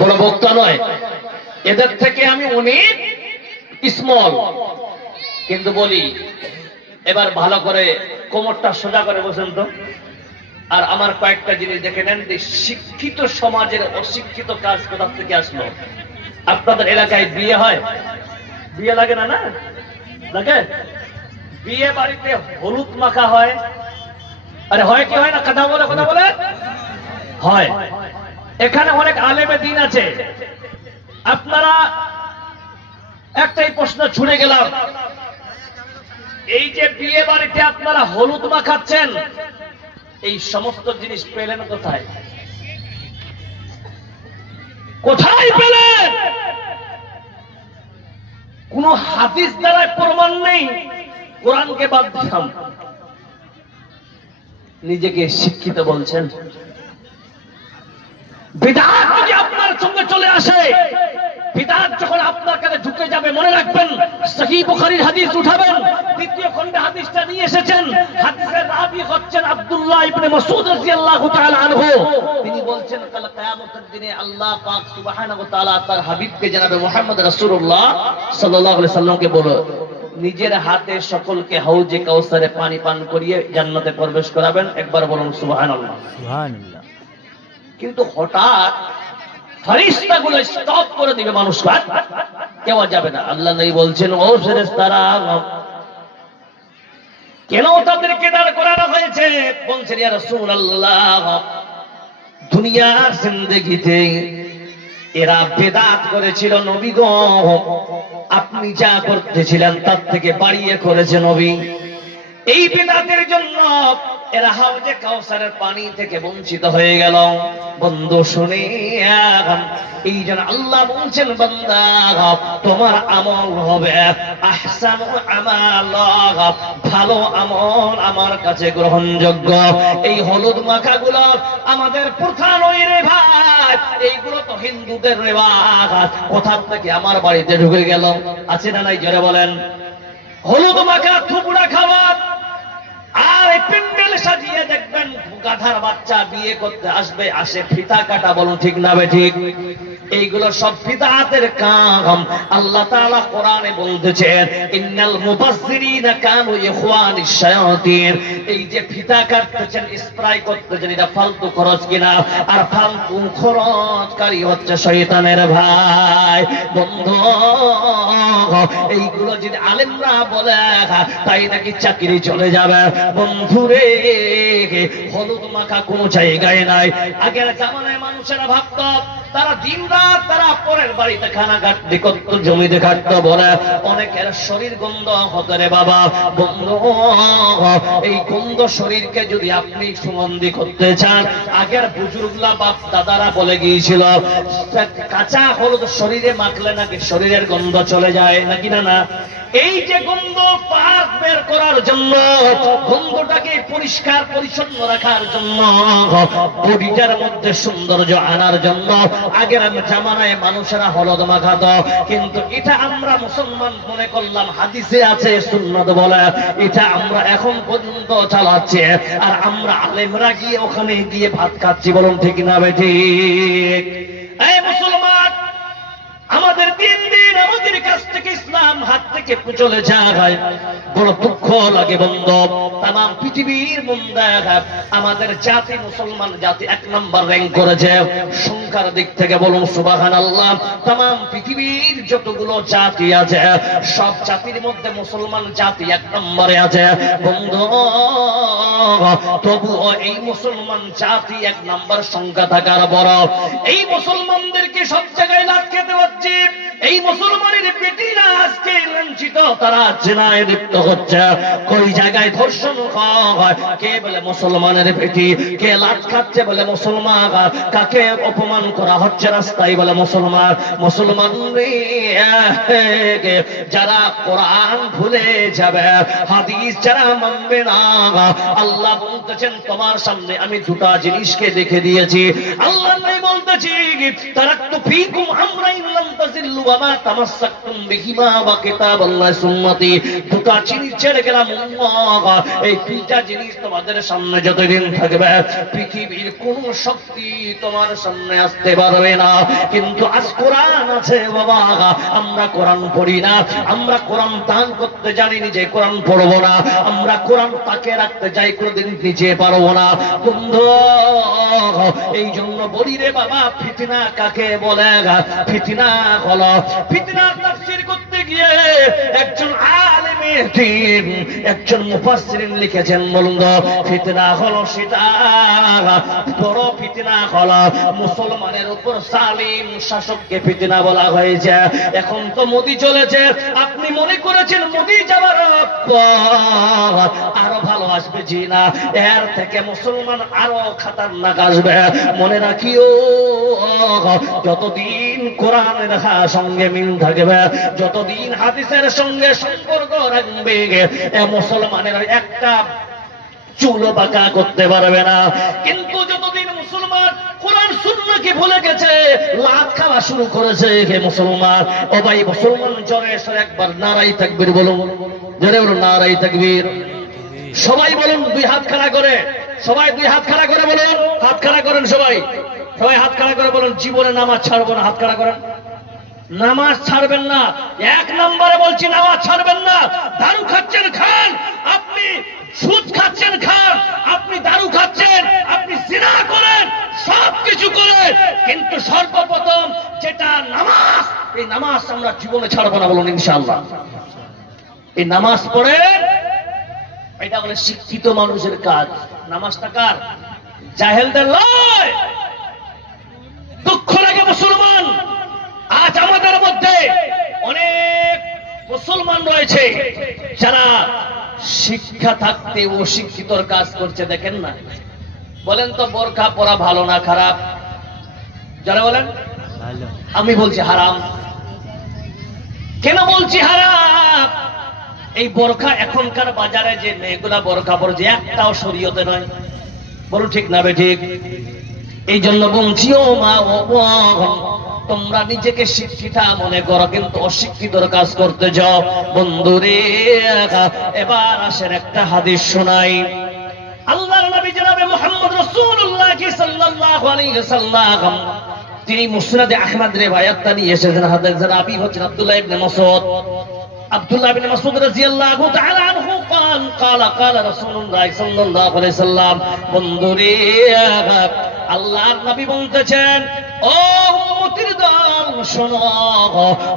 বড় বক্তা নয়, এদের থেকে আমি অনেক স্মল। কিন্তু বলি, এবার ভালো করে কোমরটা সোজা করে বসেন তো। আর আমার কয়েকটা জিনিস দেখে নেন যে শিক্ষিত সমাজের অশিক্ষিত কাজ কোথা থেকে আসলো। আপনাদের এলাকায় বিয়ে হয়? বিয়ে লাগে না? না লাগে? বিয়ে বাড়িতে হলুদ মাখা হয়। আরে হয় কি হয় না? কথা বলে হয়। এখানে অনেক আলেমে দিন আছে। আপনারা একটাই প্রশ্ন ছুড়ে গেলাম, এই যে বিয়ে বাড়িতে আপনারা হলুদ মাখাচ্ছেন, এই সমস্ত জিনিস পেলেন কোথায়? কোথায় পেলেন? কোন হাদিস দ্বারা প্রমাণ নেই, কোরআনকে বাদ দিলাম। নিজেকে শিক্ষিত বলছেন। বিদআত যদি আপনার সঙ্গে চলে আসে, বিদআত যখন আপনার কাছে ঢুকে যাবে, মনে রাখবেন সহিহ বুখারীর হাদিস উঠাবেন, দ্বিতীয় খণ্ডে হাদিসটা নিয়ে এসেছেন। হাদিসের রাবী হচ্ছেন আব্দুল্লাহ ইবনে মাসউদ রাদিয়াল্লাহু তাআলা আনহু। তিনি বলছেন কাল কিয়ামতের দিনে আল্লাহ পাক সুবহানাহু ওয়া তাআলা তার হাবিবকে জনাবে মুহাম্মদ রাসূলুল্লাহ সাল্লাল্লাহু আলাইহি সাল্লামকে বলে নিজের হাতে সকলকে হাউজে কাউসারে পানি পান করিয়ে জান্নাতে প্রবেশ করাবেন। একবার বলুন সুবহানাল্লাহ। সুবহানাল্লাহ। কিন্তু হঠাৎ ফেরেশতাগুলো স্টপ করে দিবে, মানুষকে কেউ যাবে না। আল্লাহ নবী বলছেন, ও ফেরেশতারা, কেন তাদেরকে দাঁড় করানো হয়েছে? বলছেন, ইয়া রাসূলুল্লাহ, দুনিয়ার জিন্দেগিতে এরা বেদাত করেছিল নবী গো, আপনি যা করতেছিলেন তার থেকে বাড়িয়ে করেছে নবী। এই বেদাতের জন্য এরা হাউজে কাউসারের পানি থেকে বঞ্চিত হয়ে গেল। বন্ধু শুনে, এই জন্য আল্লাহ বলছেন, বান্দা তোমার আমল হবে আহসানু আমাল, ভালো আমল আমার কাছে গ্রহণযোগ্য। এই হলুদ মাখাগুলো আমাদের প্রথা নয় রে ভাই, এইগুলো তো হিন্দুদের রেওয়াজ। কোথা থেকে আমার বাড়িতে ঢুকে গেল? আছে না নাই? জোরে বলেন। হলুদ মাখা থুবড়া খাওয়া, আর এই প্যান্ডেল সাজিয়ে দেখবেন গাধার বাচ্চা বিয়ে করতে আসবে, আসে ফিতা কাটা। বলুন ঠিক না বেঠিক? এইগুলো সব বিদআতের কাম। আল্লাহ তাআলা কোরআনে বলতেছেন, ইন্নাল মুবাসসিরিনা কানু ইখওয়ানিশ শায়াতিন। এই যে ফিতা কাটতেছেন, স্প্রে করতেছেন, এটা ফালতু খরচ কিনা? আর ফালতু খরচকারী হচ্ছে শয়তানের ভাই। বন্ধু, এইগুলো যদি আলেমরা বলে তাই নাকি চাকরি চলে যাবে। বন্ধুরে, হলুদ মাখা কোনো জায়গায় নাই। আগের জামানায় মানুষেরা ভাবত তারা দিন রাত তারা পরের বাড়িতে খানা কাটতে করত, জমিতে কাটতো বলে অনেকের শরীর গন্ধ হতো রে বাবা। বন্ধু, এই গন্ধ শরীরকে যদি আপনি সুগন্ধি করতে চান, আগের বুজুর্গরা বাপ দাদারা বলে গিয়েছিল কাঁচা হলুদ শরীরে মাখলে নাকি শরীরের গন্ধ চলে যায়, নাকি না? না। এই যে গন্ধ পাক বের করার জন্য, গন্ধটাকে পরিষ্কার পরিচ্ছন্ন রাখার জন্য, বডিটার মধ্যে সৌন্দর্য আনার জন্য আগের জামানায় মানুষেরা হলুদ মাখাতো। কিন্তু এটা আমরা মুসলমান মনে করলাম হাদিসে আছে, সুন্নাত বলে, এটা আমরা এখন পর্যন্ত চালাচ্ছি। আর আমরা আলেমরা গিয়ে ওখানে গিয়ে ভাত খাচ্ছি। বলুন ঠিক না বেঠিক? এই মুসলমান, আমাদের দিন দিন আমাদের কাছ থেকে ইসলাম হাত থেকে চলে যায়, বড় দুঃখ লাগে বন্ধু। তাম পৃথিবীর মধ্যে আমাদের জাতি, মুসলমান জাতি 1 নম্বর র্যাঙ্ক করেছে সংখ্যার দিক থেকে। বলুন সুবহানাল্লাহ। তাম পৃথিবীর যতগুলো জাতি আছে সব জাতির মধ্যে মুসলমান জাতি 1 নম্বরে আছে বন্ধু। তবুও এই মুসলমান জাতি 1 নম্বর সংখ্যা থাকার বড়, এই মুসলমানদেরকে সব জায়গায় লাট খেতে হচ্ছে। এই মুসলমানের বেটিরা আজকে লাঞ্ছিত, তারা জিনায় লিপ্ত হচ্ছে। কোন জায়গায় ধর্ষণ হয়, কে বলে মুসলমানের বেটি, কে লাট খাচ্ছে বলে মুসলমান, কাকে অপমান করা হচ্ছে রাস্তায় বলে মুসলমান। মুসলমান যারা কোরআন ভুলে যাবে, হাদিস যারা মানবে না, আল্লাহ বলতেছেন তোমার সামনে আমি 2টা জিনিসকে দেখে দিয়েছি। আল্লাহ বলতে বলতেছি তারাকতু ফীকুম আমরাইন লাম তাজিল্লু ওয়া মা তামাসসাকতুম বিহিমা ওয়া কিতাবাল্লাহি সুন্নতি। দুটা জিনিস ছেড়ে গেলাম উম্মাহ, এই দুইটা জিনিস তোমাদের সামনে যতদিন থাকবে পৃথিবীর কোন শক্তি তোমার সামনে আসতে পারবে না। কিন্তু আজ কোরআন আছে বাবা, আমরা কোরআন পড়ি না, আমরা কোরআন দান করতে জানি নিজে কোরআন পড়বো না, আমরা কোরআন তাকে রাখতে যাই কোনদিন নিজে পারবো না। বন্ধু এই জন্য বলি রে বাবা, ফিতনা কাকে বলে? ফিতনা হলো, ফিতনার তাফসীর করতে গিয়ে একজন আলেমে দ্বীন, একজন মুফাসসিরিন লিখেছেন, বলুন ফিতনা হলো সেটা, বড় ফিতনা হলো মুসলমানের উপর জালিম শাসককে ফিতনা বলা হয়েছে। এখন তো মোদি চলেছে, আপনি মনে করেছেন মোদি যাওয়ার পর আরো ভালো আসবে, জি না, এর থেকে মুসলমান আরো খাতারনাক আসবে। মনে রাখিও, যতদিন কোরআনের সঙ্গে মিল থাকবে, যতদিন হাদিসের সঙ্গে সম্পর্ক রাখবে, মুসলমানের একটা চুলো বাঁকা করতে পারবে না। কিন্তু যতদিন মুসলমান কোরআন সুন্নাহকে ভুলে গেছে, লাত খাওয়া শুরু করেছে হে মুসলমান, ও ভাই মুসলমান জোরে সরে একবার নারাই তাকবীর বলুন, জোরে বলুন নারাই তাকবীর। সবাই বলুন দুই হাত খাড়া করে, সবাই দুই হাত খাড়া করে বলুন, হাত খাড়া করেন সবাই, সবাই হাত খাড়া করে বলুন জীবনে নামাজ ছাড়বো না। হাত খাড়া করেন, নামাজ ছাড়বেন না। এক নম্বরে বলছি নামাজ ছাড়বেন না। দারু খাচ্ছেন খান, আপনি সুদ খাচ্ছেন খান, আপনি দারু খাচ্ছেন, আপনি জিনা করেন, সবকিছু করেন, কিন্তু সর্বপ্রথম যেটা নামাজ, এই নামাজ আমরা জীবনে ছাড়বো না, বলুন ইনশাআল্লাহ। এই নামাজ পড়ে, এটা বলে শিক্ষিত মানুষের কাজ। নামাজটা কার? জাহেলদের নয়। দুঃখ লাগে মুসলমান, আজ আমাদের মধ্যে অনেক মুসলমান রয়েছে যারা শিক্ষা থাকতে ও শিক্ষিতর কাজ করছে। দেখেন না, বলেন তো বোরকা পরা ভালো না খারাপ? যারা বলেন, আমি বলছি হারাম। কেন বলছি হারাম? এই বোরকা এখনকার বাজারে যে মেয়েগুলা বোরকা পরছে, একটাও শরীয়তে নয়, বলো ঠিক না বে ঠিক? এই জন্য বলছি ও মা ও বোন, তোমরা নিজেকে শিক্ষিতা মনে করো, কিন্তু অশিক্ষিতর কাজ করতে যাও। বন্ধুরে, এবার আসেন একটা হাদিস শোনাই। আল্লাহর নবী জনাবে মুহাম্মদ রাসূলুল্লাহ সাল্লাল্লাহু আলাইহি ওয়াসাল্লাম, তিনি মুসনাদে আহমদ রিওয়ায়াতটা নিয়ে এসেছেন। হাদিসের রাবী হচ্ছেন আব্দুল্লাহ ইবনে মাসউদ। আব্দুল্লাহ ইবনে মাসউদ রাদিয়াল্লাহু তাআলা আনহু قال رسول الله صلى الله عليه وسلم। বন্ধুরে, আল্লাহর নবী বলতেছেন, ও উম্মতের দল শোনো,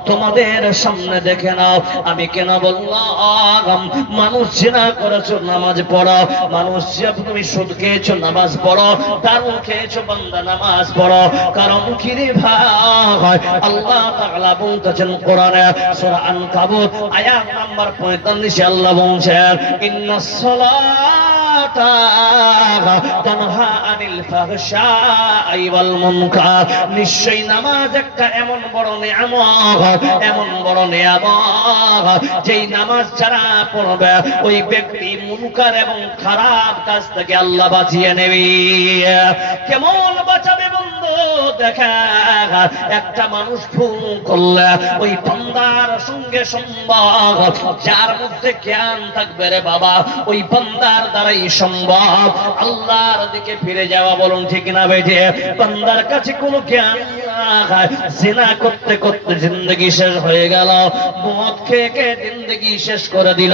তোমাদের সামনে দেখে নাও আমি কেন বললাম মানুষ জিনা করেছো নামাজ পড়ো, মানুষ তুমি সুদ খেয়েছো নামাজ পড়ো, দারু খেয়েছো বান্দা নামাজ পড়ো। কারণ কি রে ভাই, আল্লাহ তাআলা বলতেছেন কোরআনে সূরা আনকাবুত আয়াত নাম্বার 45, আল্লাহ বলছেন, ইন্নাস সালাতা তানহা আনিল ফাহশাই ওয়াল মুনকার। নিশ্চয়ই নামাজ একটা এমন বড় নিয়ামত, এমন বড় নিয়ামত, যেই নামাজ যারা পড়বে ওই ব্যক্তি মুনকার এবং খারাপ কাজ থেকে আল্লাহ বাঁচিয়ে নেবে। কেমন বাঁচাবে বন্ধু? দেখা, একটা মানুষ ভুল করলে ওই বান্দার সঙ্গে সম্ভব, যার মধ্যে জ্ঞান থাকবে রে বাবা, ওই বান্দার দ্বারাই সম্ভব আল্লাহর দিকে ফিরে যাওয়া। বলুন ঠিক না বেঠে? বান্দার কাছে কোনো জ্ঞান নাই, জিনা করতে করতে জিন্দগি শেষ হয়ে গেল, মদ খেয়ে খেয়ে জিন্দগি শেষ করে দিল,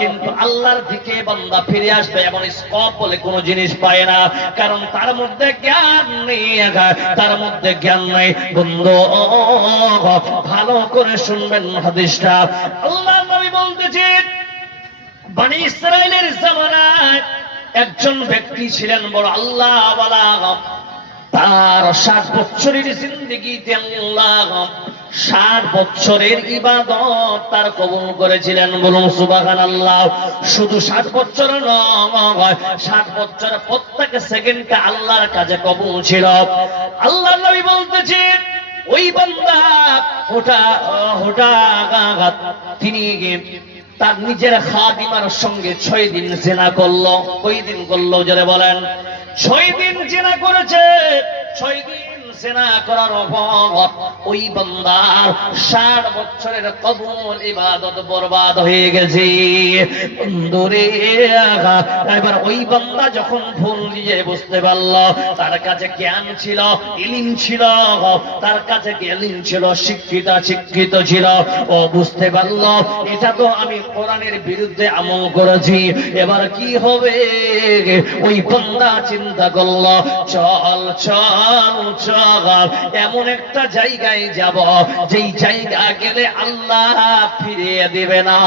কিন্তু আল্লাহর দিকে বান্দা ফিরে আসবে এমন স্কোপ বলে কোনো জিনিস পায় না, কারণ তার মধ্যে জ্ঞান নেই, তার মধ্যে জ্ঞান নাই। বন্ধু ভালো করে শুনবেন হাদিসটা। আল্লাহর নবী বলতেছেন, বনি ইসরাইলের জামানায় একজন ব্যক্তি ছিলেন বড় আল্লাহ ওয়ালা, তার 60 বছরের জিন্দেগিতে আল্লাহ 60 বছরের ইবাদত তার কবুল করেছিলেন। বলুন সুবহানাল্লাহ। শুধু 60 বছর নয়, 60 বছর প্রত্যেক সেকেন্ডে আল্লাহর কাছে কবুল ছিল। আল্লাহর নবী বলতেছেন, ওই বান্দা তিনি তার নিজের খাদিমার সঙ্গে 6 দিন জিনা করলো। কই দিন করলো যারা বলেন? 6 দিন জিনা করেছে, 6 দিন জেনা করার অভাব ওই বান্দার 60 বছরের কবুল ইবাদত বরবাদ হয়ে গেছে। বন্ধুরে এবার ওই বান্দা যখন ভুল দিয়ে বুঝতে পারল, তার কাছে জ্ঞান ছিল, ইলম ছিল, তার কাছে ইলম ছিল, শিক্ষিত ছিল, ও বুঝতে পারল এটা তো আমি কোরআনের বিরুদ্ধে আমল করেছি, এবার কি হবে? ওই বান্দা চিন্তা করল, চল চল চল এমন একটা জায়গায় যাব যেই জায়গা গেলে আল্লাহ ফিরিয়ে দিবে না।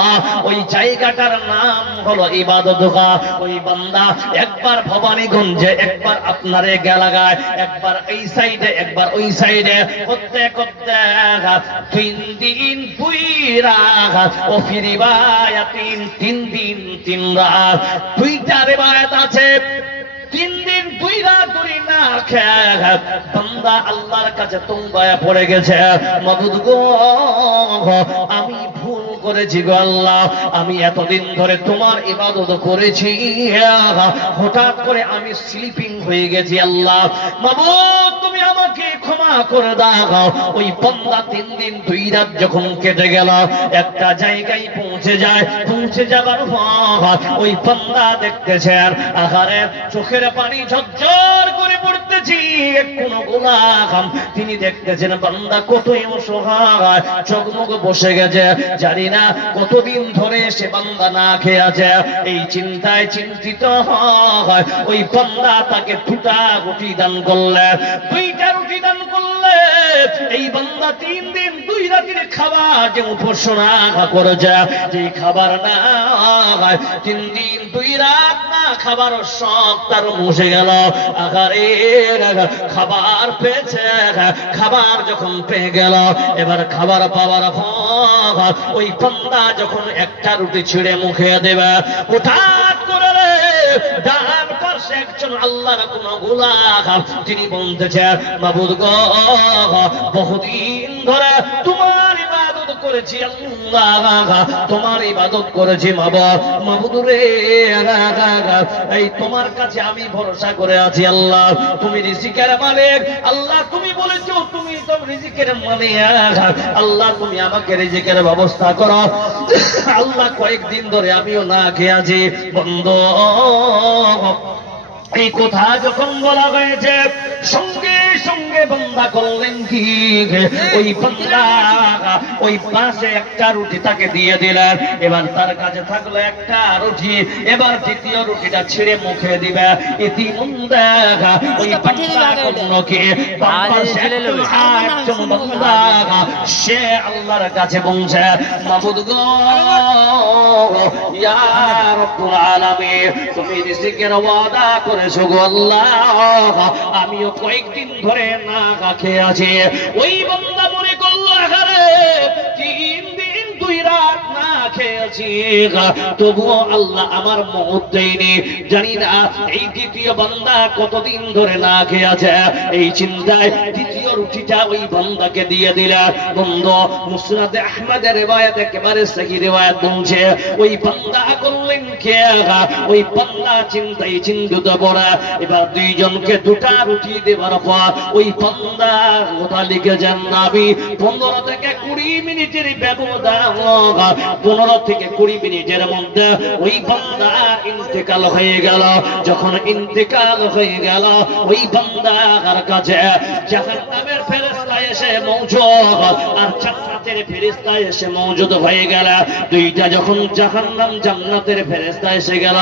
ওই জায়গাটার নাম হলো ইবাদতগাহ। ওই বান্দা একবার ভবানীগঞ্জে, একবার আপনারে গেলাগায়, একবার এই সাইডে, একবার ওই সাইডে করতে করতে 3 দিন 2 রাত, ও ফিরিবায়াতিন 3 দিন 3 রাত। 2টা রিওয়ায়াত আছে 3 দিন 2 রাত ধরে না খেয়ে বান্দা আল্লাহর কাছে তওবায় পড়ে গেছে, মাবুদ গো আমি ভুল করেছি গো আল্লাহ, আমি এতদিন ধরে তোমার ইবাদত করেছি, হঠাৎ করে আমি স্লিপিং হয়ে গেছি আল্লাহ, মাবুদ তুমি আমাকে ক্ষমা করে দাও। ওই বান্দা 3 দিন 2 রাত যখন কেটে গেল, একটা জায়গায় পৌঁছে যায়, পৌঁছে যাবার পর ওই বান্দা দেখতেছেন আহারে চোখের পানি ঝরঝর করে পড়তেছি, কোন গোলাম তিনি দেখতেছেন বান্দা কতই অসহায়, চোখমুখ বসে গেছে, জানি না কতদিন ধরে সে বান্দা না খেয়ে আছে। এই চিন্তায় চিন্তিত হয় ওই বান্দা তাকে 2টা রুটি দান করলেন, 2টা রুটি দান করলেন। এই বান্দা 3 দিন 2 রাতের খাবার যে উপাসনা করেছে, যে খাবার না 3 দিন 2 রাত না খাবার সব তার মুছে গেল। আকারে খাবার পেয়েছে, খাবার যখন পেয়ে গেল, এবার খাবার পাওয়ার পর ওই বান্দা যখন একটা রুটি ছিঁড়ে মুখে দেবে, হঠাৎ করে ডান পাশে একজন আল্লাহর কোন গোলাম তিনি বলতেছেন, মাবুদ গো বহুদিন ধরে তোমার ইবাদত করেছি আল্লাহ, তোমার ইবাদত করেছি মাবুদ রে, এই তোমার কাছে আমি ভরসা করে আছি আল্লাহ, তুমি রিজিকের মালিক আল্লাহ, তুমি বলেছো তুমি তো রিজিকের মালিক আল্লাহ, তুমি আমাকে রিজিকের ব্যবস্থা করো আল্লাহ। কয়েকদিন ধরে আমিও না খেয়ে আছি বন্ধু। এই কথা যখন বলা হয়েছে সঙ্গে সঙ্গে বান্দা করলেন কি, ওই বান্দা ওই পাশে একটা রুটি তাকে দিয়ে দিলেন, এবার তার কাছে থাকলো একটা রুটি, এবার দ্বিতীয় রুটিটা ছিঁড়ে মুখে দিবে। ইতিমধ্যে ওই বান্দা অন্যকে একজন বান্দা সে আল্লাহর কাছে বলছে, মাবুদ গো ইয়া রব্বুল আলামিন তুমি রিজিকের ওয়াদা করেছো গো আল্লাহ, আমিও কয়েকদিন ধরে না খেয়ে আছি। ওই বান্দা মনে করলো আরে 3 দিন 2 রাত না খেয়েছি, তবুও আল্লাহ আমার মওত দেয়নি, জানি না এই দ্বিতীয় বান্দা কতদিন ধরে না খেয়ে আছে। এই চিন্তায় দ্বিতীয় রুটিটা ওই বান্দাকে দিয়ে দিলেন। বন্ধু মুসনাদ আহমদের রিওয়ায়াত একেবারে সহিহ রিওয়ায়াত বলছে, ওই বান্দা করলেন কে, ওই বান্দা চিন্তায় চিন্তিত পড়া, এবার 2 জনকে 2টা রুটি দেওয়ার পর ওই বান্দা কথা লিখেছেন নবী 15 থেকে 20 মিনিটের ব্যবধান, 15 থেকে 20 মিনিটের মধ্যে ওই বান্দা ইন্তেকাল হয়ে গেল। যখন ইন্তেকাল হয়ে গেল ওই বান্দার কাছে জাহান্নামের ফেরেশতা এসে মওজুদ আর জান্নাতের ফেরেশতা এসে মওজুদ হয়ে গেল। 2টা যখন জাহান্নাম জান্নাতের ফেরেশতা এসে গেল,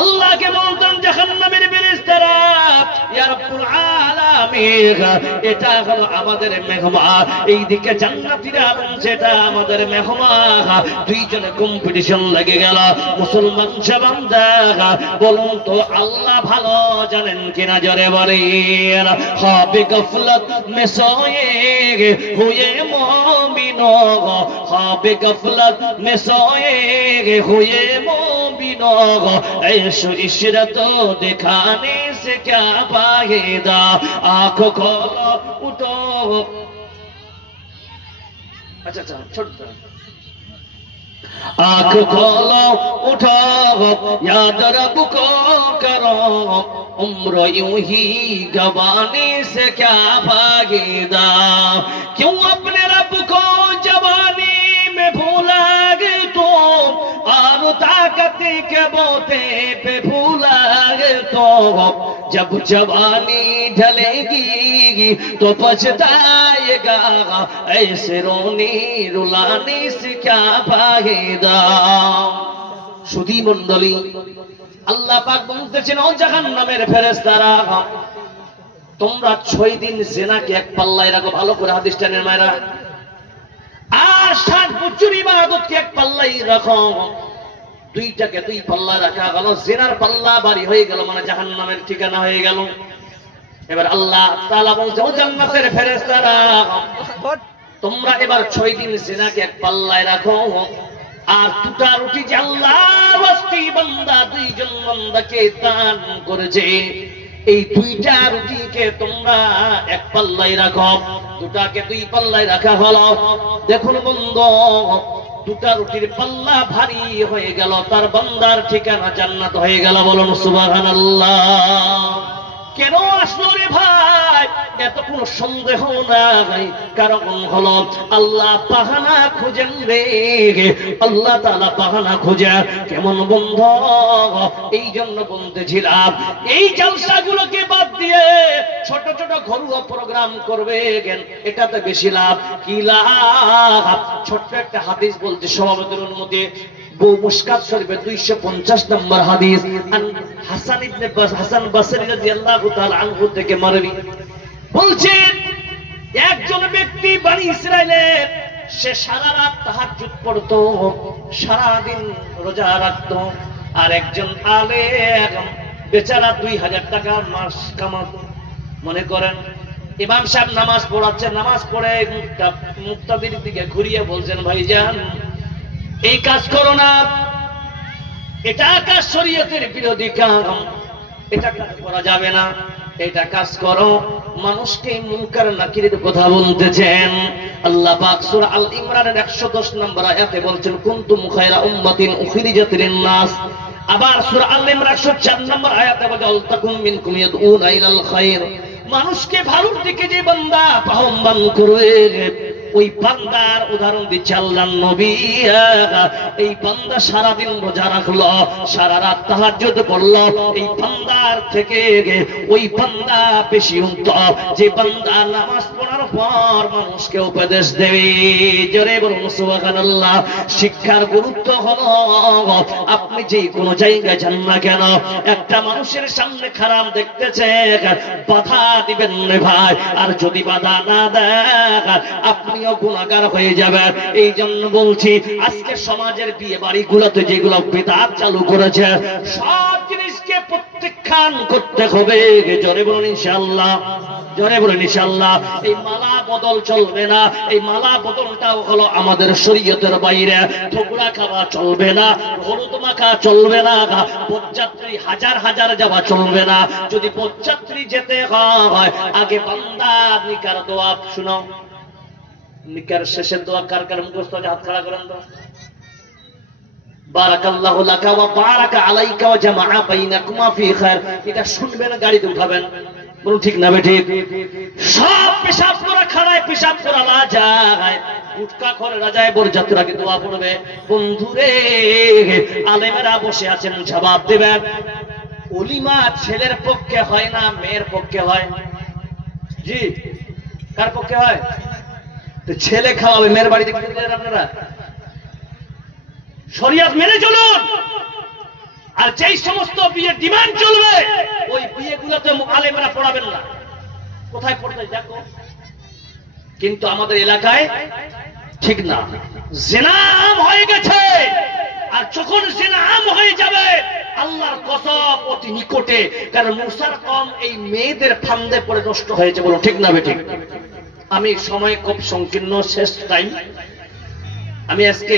আল্লাহকে বলতেন জাহান্নামের ফেরেশতারা, ইয়া রাব্বুল আলামিন এটা হলো আমাদের মেহমান, এইদিকে জান্নাতীরা বলছে এটা আমাদের মেহমান। 2 জনে কম্পিটিশন লেগে গেল। মুসলমান বান্দা বলুন তো আল্লাহ ভালো জানেন কিনা জোরে বলেন, হবে গফলত মে সোয়ে হুয়ে মুমিনো, হবে গফলত মে সোয়ে হুয়ে মুমিনো, ऐशो इशरत दिखाने से क्या फायदा, आंखों खोलो उठो। अच्छा छोड़ आँख खोलो उठाओ याद रब को करो उम्र यूं ही गवाने से क्या फायदा क्यों अपने रब को जवानी में भूला गए तो और ताकत के बोते पे भूला गए तो जब जवानी ढलेगी तो पछताएगा ऐसे रोने रुलाने से क्या फायदा सुधी मंडली আল্লাহ পাক বলতেছেন ও জাহান্নামের ফেরেশতারা তোমরা 6 দিন জিনাকে এক পাল্লায় রাখো ভালো করে হাদিস টানের মায়েরা আর 60 বছর ইবাদতকে এক পাল্লায় রাখো দুইটাকে দুই পাল্লায় রাখা গেল জিনার পাল্লা ভারী হয়ে গেল মানে জাহান্নামের ঠিকানা হয়ে গেল এবার আল্লাহ তাআলা বলছে ও জান্নাতের ফেরেশতারা তোমরা এবার 6 দিন জিনাকে এক পাল্লায় রাখো আর দুটা রুটি যে আল্লাহর ওয়াস্তে বান্দা দুইজন বান্দাকে দান করেছে এই দুইটা রুটিকে তোমরা এক পাল্লায় রাখো দুটাকে দুই পাল্লায় রাখা হলো দেখুন বন্ধু দুটা রুটির পাল্লা ভারী হয়ে গেল তার বান্দার ঠিকানা জান্নাত হয়ে গেল বলুন সুবহানাল্লাহ কেন আসলো রে ভাই এত কোনো সন্দেহ নাই কারণ হলো আল্লাহ বাহানা খুঁজেন রে আল্লাহ তাআলা বাহানা খোঁজে কেমন বন্ধ এই জন্য বলতেছিলাম এই জলসাগুলোকে বাদ দিয়ে ছোট ছোট ঘরোয়া প্রোগ্রাম করবে এটাতে বেশি লাভ কি লাভ ছোট্ট একটা হাদিস বলতে সভাপতির অনুমতি মুশকাত শরীফে 250 নম্বর হাদিস হাসান বসরি রাদিয়াল্লাহু তাআলা আনহু থেকে মারবি বলছেন একজন ব্যক্তি বনি ইসরাইলের সে সারা রাত তাহাজ্জুদ পড়তো সারা দিন রোজা রাখতো আর একজন আলেম বেচারা 2000 টাকা মাস কামাতো মনে করেন ইমাম সাহেব নামাজ পড়াচ্ছে নামাজ পড়ে মুক্তাদির দিকে ঘুরিয়ে বলছেন ভাইজান এই কাজ করো না এটা কাজ শরীয়তের বিরোধী কাজ এটা কাজ করা যাবে না এটা কাজ করো মানুষকে মুনকার নাকিরের কথা বলতেছেন আল্লাহ পাক সূরা আল ইমরানের 110 নম্বর আয়াতে বলছেন কুনতুম খায়রা উম্মাতিন উখরিজাত লিন-নাস আবার সূরা আল ইমরান 104 নম্বর আয়াতে বলে আলতাকুম মিনকুম ইয়াদউনা ইলাল খায়র মানুষকে ভালোর দিকে যে বান্দা আহ্বান করবে ওই বান্দার উদাহরণ দিচ্ছে আল্লাহর নবী এই বান্দা সারা দিন রোজা রাখলো সারা রাত তাহাজ্জুদ পড়লো এই বান্দার থেকে ওই বান্দা বেশি উত্তম যে বান্দা নামাজ পড়ার পর মানুষকে উপদেশ দেবে জোরে বলুন সুবহানাল্লাহ শিক্ষার গুরুত্ব হলো আপনি যে কোনো জায়গায় যান না কেন একটা মানুষের সামনে খারাপ দেখতেছে বাধা দিবেন না ভাই আর যদি বাধা না দেন আপনি গুনাহগার হয়ে যাবে এই জন্য বলছি আজকে সমাজের বিয়ে বাড়িগুলোতে যেগুলো বিদআত চালু করেছে সব জিনিসকে প্রত্যাখ্যান করতে হবে জোরে বলুন ইনশাআল্লাহ জোরে বলুন ইনশাআল্লাহ এই মালা বদল চলবে না এই মালা বদলটাও হলো আমাদের শরীয়তের বাইরে ঠোকরা খাওয়া চলবে না হলুদ মাখা চলবে না পদযাত্রী হাজার হাজার যাওয়া চলবে না যদি পদযাত্রী যেতে হয় আগে বান্দা নিকার দোয়া শোনাও নিকার শেষের দোয়া কার কার মুখস্থ আছে হাত খাড়া করেন তো বারাকাল্লাহু লাকা ওয়া বারাকা আলাইকা ওয়া জামাআ বাইনাকুমা ফি খায়র এটা শুনবেন গাড়িতে উঠাবেন বলুন ঠিক না বেঠিক সব পেশাব করা খাড়ায় পেশাব করা না যায় উটকা করে রাজায় বরযাত্রীকে দোয়া পড়বে বন্ধুরে আলেমেরা বসে আছেন জবাব দেবেন ওলিমা ছেলের পক্ষে হয় না মেয়ের পক্ষে হয় জি কার পক্ষে হয় তো ছেলে খাওয়াবে মেয়ের বাড়িতে কি দিলেন আপনারা শরীয়ত মেনে চলুন আর যেই সমস্ত বিয়ে ডিমান্ড চলবে ওই বিয়েগুলোতে আলেমরা পড়াবেন না কোথায় পড়তে দেখো কিন্তু আমাদের এলাকায় ঠিক না জিনা আম হয়ে গেছে আর যখন জিনা আম হয়ে যাবে আল্লাহর কসম অতি নিকটে কারণ মুসার কওম এই মেয়েদের ফান্দে পড়ে নষ্ট হয়েছে বলো ঠিক না বেঠিক আমি সময় খুব সংকীর্ণ শেষ টাইম আমি আজকে